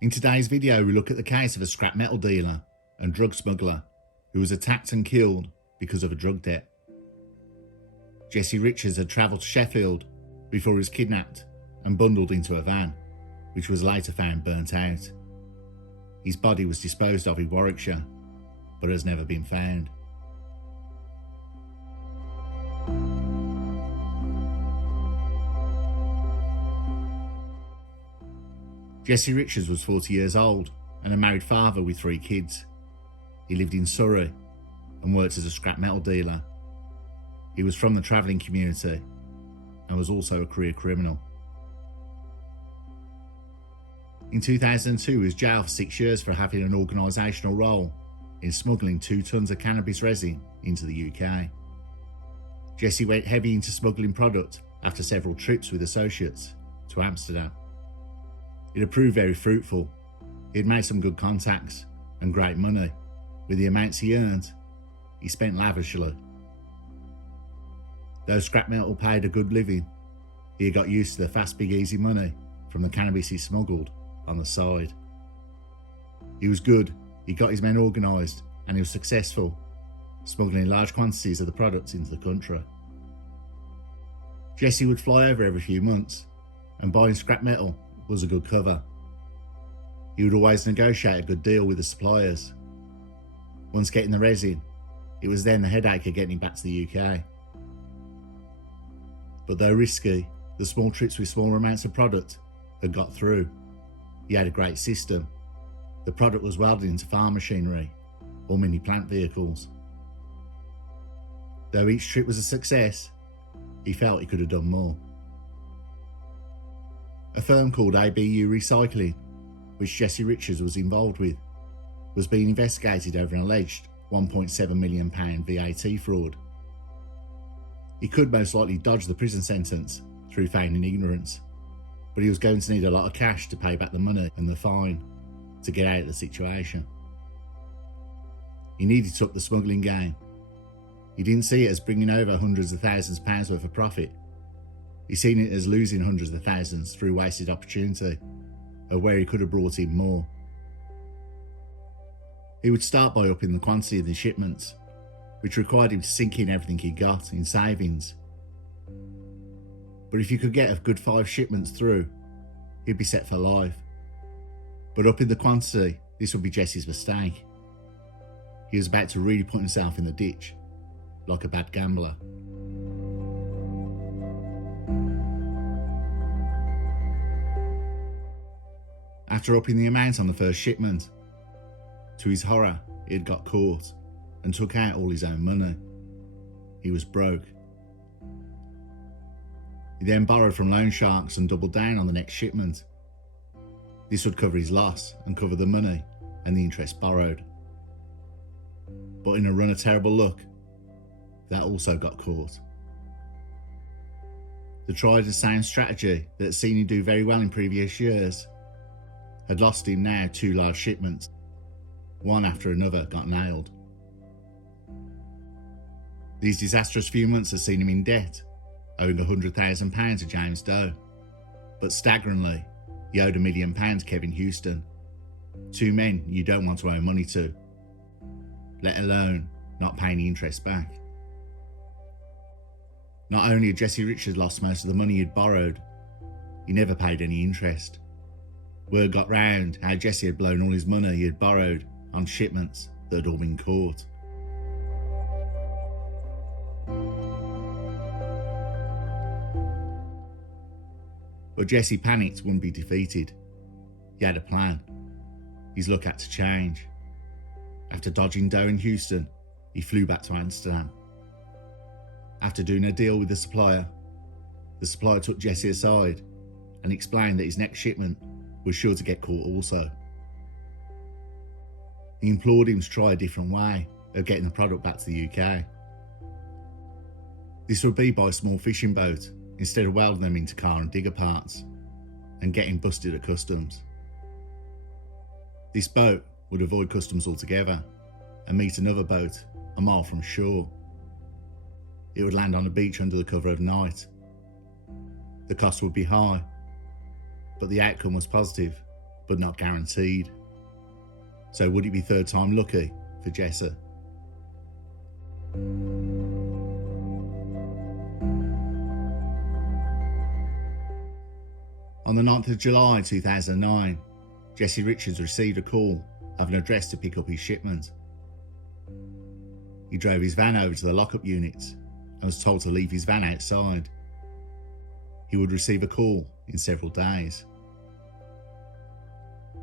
In today's video, we look at the case of a scrap metal dealer and drug smuggler who was attacked and killed because of a drug debt. Jesse Richards had travelled to Sheffield before he was kidnapped and bundled into a van, which was later found burnt out. His body was disposed of in Warwickshire, but has never been found. Jesse Richards was 40 years old and a married father with 3 kids. He lived in Surrey and worked as a scrap metal dealer. He was from the travelling community and was also a career criminal. In 2002, he was jailed for 6 years for having an organisational role in smuggling 2 tons of cannabis resin into the UK. Jesse went heavy into smuggling product after several trips with associates to Amsterdam. It had proved very fruitful. He had made some good contacts and great money. With the amounts he earned, he spent lavishly. Though scrap metal paid a good living, he had got used to the fast, big, easy money from the cannabis he smuggled on the side. He was good, he got his men organised, and he was successful, smuggling large quantities of the products into the country. Jesse would fly over every few months, and buying scrap metal was a good cover. He would always negotiate a good deal with the suppliers. Once getting the resin, it was then the headache of getting back to the UK. But though risky, the small trips with smaller amounts of product had got through. He had a great system. The product was welded into farm machinery or mini plant vehicles. Though each trip was a success, he felt he could have done more. A firm called ABU Recycling, which Jesse Richards was involved with, was being investigated over an alleged £1.7 million VAT fraud. He could most likely dodge the prison sentence through feigning ignorance, but he was going to need a lot of cash to pay back the money and the fine to get out of the situation. He needed to up the smuggling game. He didn't see it as bringing over hundreds of thousands of pounds worth of profit. He seen it as losing hundreds of thousands through wasted opportunity, of where he could have brought in more. He would start by upping the quantity of the shipments, which required him to sink in everything he got in savings. But if you could get a good 5 shipments through, he'd be set for life. But upping the quantity, this would be Jesse's mistake. He was about to really put himself in the ditch, like a bad gambler. After upping the amount on the first shipment, to his horror, he had got caught and took out all his own money. He was broke. He then borrowed from loan sharks and doubled down on the next shipment. This would cover his loss and cover the money and the interest borrowed. But in a run of terrible luck, that also got caught. The tried and sound strategy that had seen him do very well in previous years had lost him now 2 large shipments. One after another got nailed. These disastrous few months had seen him in debt, owing £100,000 to James Doe. But staggeringly, he owed £1 million to Kevin Houston. 2 men you don't want to owe money to, let alone not paying the interest back. Not only had Jesse Richards lost most of the money he'd borrowed, he never paid any interest. Word got round how Jesse had blown all his money he had borrowed on shipments that had all been caught. But Jesse panicked wouldn't be defeated. He had a plan. His luck had to change. After dodging Doe in Houston, he flew back to Amsterdam. After doing a deal with the supplier took Jesse aside and explained that his next shipment was sure to get caught also. He implored him to try a different way of getting the product back to the UK. This would be by a small fishing boat instead of welding them into car and digger parts and getting busted at customs. This boat would avoid customs altogether and meet another boat a mile from shore. It would land on a beach under the cover of night. The cost would be high, but the outcome was positive but not guaranteed. So would it be third time lucky for Jesse? On the 9th of July 2009, Jesse Richards received a call of an address to pick up his shipment. He drove his van over to the lockup unit and was told to leave his van outside. He would receive a call in several days.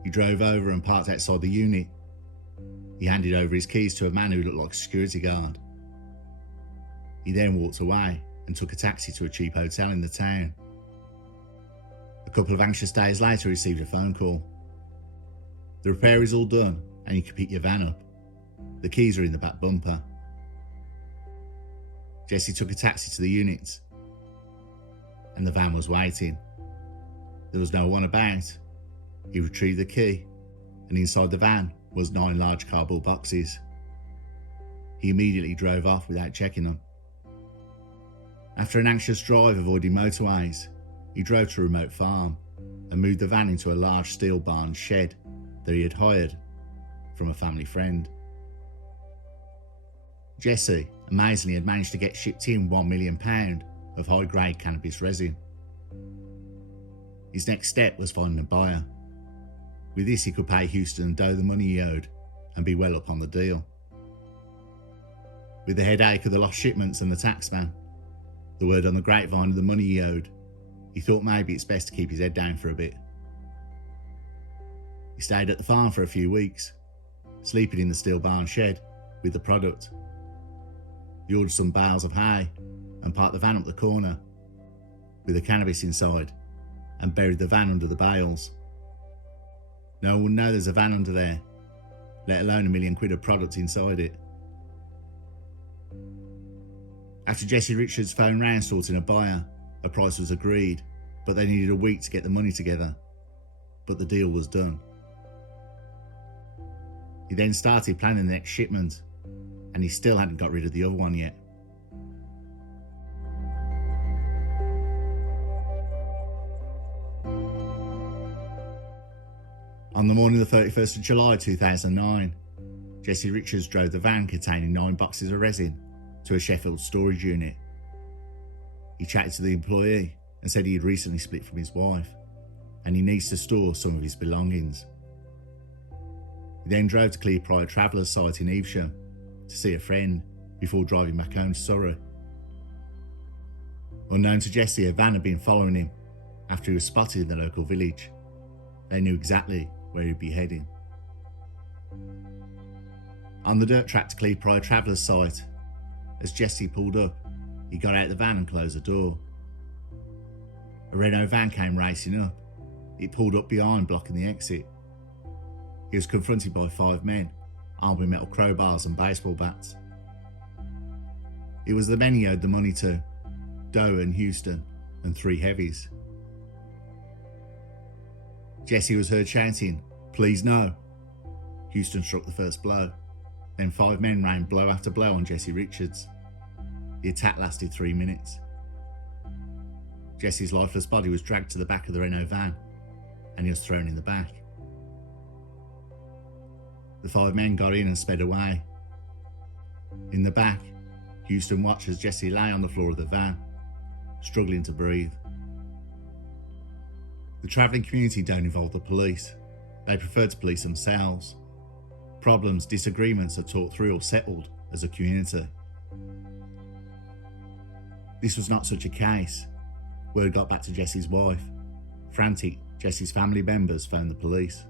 He drove over and parked outside the unit. He handed over his keys to a man who looked like a security guard. He then walked away and took a taxi to a cheap hotel in the town. A couple of anxious days later, he received a phone call. The repair is all done and you can pick your van up. The keys are in the back bumper. Jesse took a taxi to the unit and the van was waiting. There was no one about. He retrieved the key and inside the van was 9 large cardboard boxes. He immediately drove off without checking them. After an anxious drive avoiding motorways, he drove to a remote farm and moved the van into a large steel barn shed that he had hired from a family friend. Jesse amazingly had managed to get shipped in £1 million of high-grade cannabis resin. His next step was finding a buyer. With this, he could pay Houston and Doe the money he owed and be well up on the deal. With the headache of the lost shipments and the taxman, the word on the grapevine of the money he owed, he thought maybe it's best to keep his head down for a bit. He stayed at the farm for a few weeks, sleeping in the steel barn shed with the product. He ordered some bales of hay and parked the van up the corner with the cannabis inside and buried the van under the bales. No one would know there's a van under there, let alone £1 million of product inside it. After Jesse Richards phoned round sorting a buyer, a price was agreed, but they needed a week to get the money together. But the deal was done. He then started planning the next shipment, and he still hadn't got rid of the other one yet. On the morning of the 31st of July 2009, Jesse Richards drove the van containing 9 boxes of resin to a Sheffield storage unit. He chatted to the employee and said he had recently split from his wife and he needs to store some of his belongings. He then drove to Clearpride Travellers site in Evesham to see a friend before driving back home to Surrey. Unknown to Jesse, a van had been following him after he was spotted in the local village. They knew exactly where he'd be heading. On the dirt track to Clearpride Travellers site, as Jesse pulled up, he got out of the van and closed the door. A Renault van came racing up. It pulled up behind, blocking the exit. He was confronted by 5 men, armed with metal crowbars and baseball bats. It was the men he owed the money to, Doe and Houston, and 3 heavies. Jesse was heard shouting, "Please no." Houston struck the first blow. Then 5 men rained blow after blow on Jesse Richards. The attack lasted 3 minutes. Jesse's lifeless body was dragged to the back of the Renault van and he was thrown in the back. The 5 men got in and sped away. In the back, Houston watched as Jesse lay on the floor of the van, struggling to breathe. The travelling community don't involve the police. They prefer to police themselves. Problems, disagreements are talked through or settled as a community. This was not such a case. Word got back to Jesse's wife. Frantic, Jesse's family members phoned the police.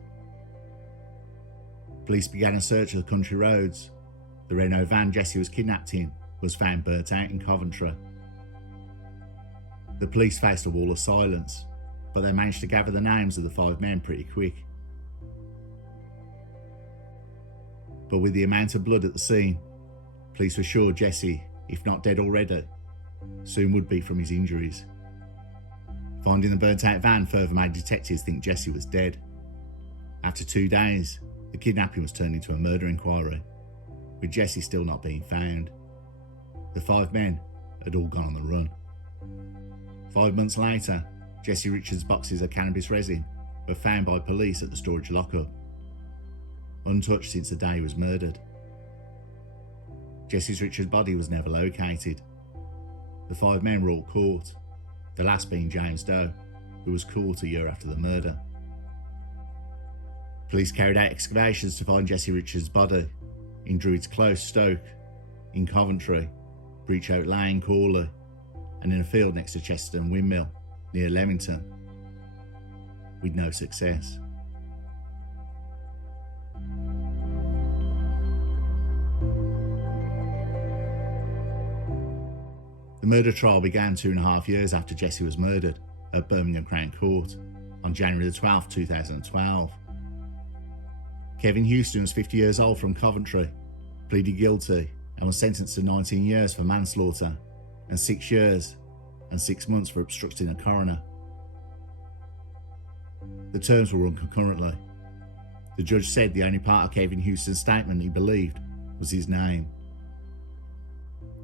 Police began a search of the country roads. The Renault van Jesse was kidnapped in was found burnt out in Coventry. The police faced a wall of silence, but they managed to gather the names of the 5 men pretty quick. But with the amount of blood at the scene, police were sure Jesse, if not dead already, soon would be from his injuries. Finding the burnt out van further made detectives think Jesse was dead. After 2 days, the kidnapping was turned into a murder inquiry, with Jesse still not being found. The 5 men had all gone on the run. 5 months later, Jesse Richards' boxes of cannabis resin were found by police at the storage lockup, untouched since the day he was murdered. Jesse Richards' body was never located. The 5 men were all caught, the last being James Doe, who was caught a year after the murder. Police carried out excavations to find Jesse Richards' body in Druids Close, Stoke, in Coventry, Breach Oak Lane, Corley, and in a field next to Chesterton Windmill, near Leamington, with no success. The murder trial began 2.5 years after Jesse was murdered at Birmingham Crown Court on January 12, 2012. Kevin Houston was 50 years old from Coventry, pleaded guilty and was sentenced to 19 years for manslaughter and 6 years and 6 months for obstructing a coroner. The terms were run concurrently. The judge said the only part of Kevin Houston's statement he believed was his name.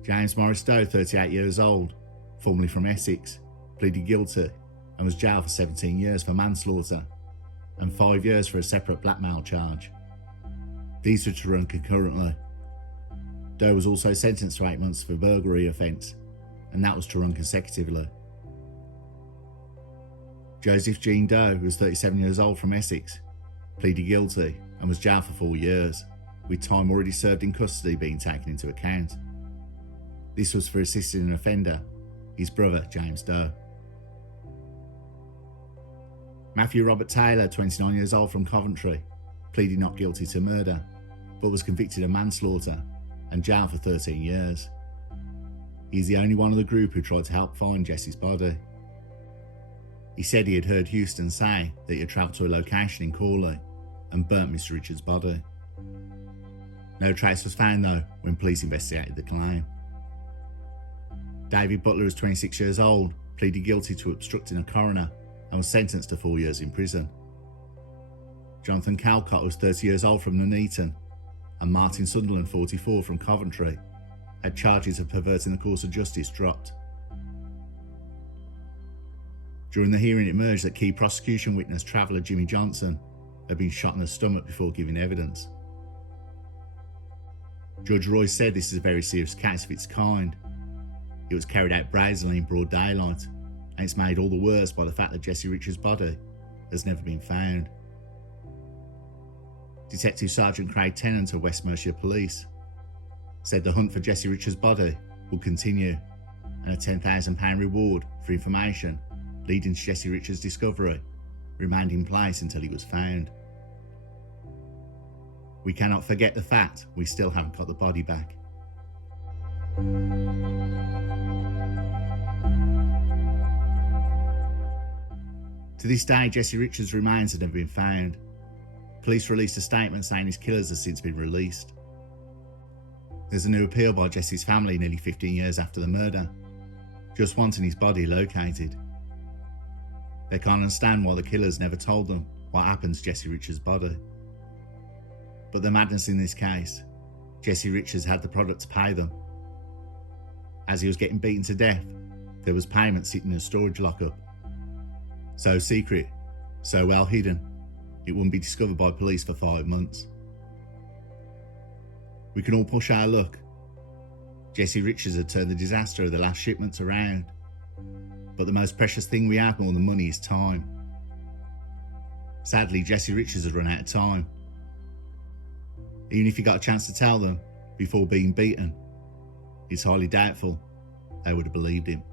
James Morris Doe, 38 years old, formerly from Essex, pleaded guilty and was jailed for 17 years for manslaughter and 5 years for a separate blackmail charge. These were to run concurrently. Doe was also sentenced to 8 months for a burglary offence, and that was to run consecutively. Joseph Jean Doe, who was 37 years old from Essex, pleaded guilty and was jailed for 4 years, with time already served in custody being taken into account. This was for assisting an offender, his brother James Doe. Matthew Robert Taylor, 29 years old from Coventry, pleaded not guilty to murder, but was convicted of manslaughter and jailed for 13 years. He is the only one of the group who tried to help find Jesse's body. He said he had heard Houston say that he had travelled to a location in Corley and burnt Mr. Richards' body. No trace was found though when police investigated the claim. David Butler was 26 years old, pleaded guilty to obstructing a coroner and was sentenced to 4 years in prison. Jonathan Calcott was 30 years old from Nuneaton, and Martin Sunderland, 44, from Coventry, had charges of perverting the course of justice dropped. During the hearing, it emerged that key prosecution witness traveller Jimmy Johnson had been shot in the stomach before giving evidence. Judge Roy said this is a very serious case of its kind. It was carried out brazenly in broad daylight, and it's made all the worse by the fact that Jesse Richards' body has never been found. Detective Sergeant Craig Tennant of West Mercia Police said the hunt for Jesse Richards' body will continue, and a £10,000 reward for information leading to Jesse Richards' discovery remained in place until he was found. We cannot forget the fact we still haven't got the body back. To this day, Jesse Richards' remains have never been found. Police released a statement saying his killers have since been released. There's a new appeal by Jesse's family nearly 15 years after the murder, just wanting his body located. They can't understand why the killers never told them what happened to Jesse Richards' body. But the madness in this case, Jesse Richards had the product to pay them. As he was getting beaten to death, there was payment sitting in a storage lockup. So secret, so well hidden, it wouldn't be discovered by police for 5 months. We can all push our luck. Jesse Richards had turned the disaster of the last shipments around. But the most precious thing we have more than money is time. Sadly, Jesse Richards had run out of time. Even if he got a chance to tell them before being beaten, it's highly doubtful they would have believed him.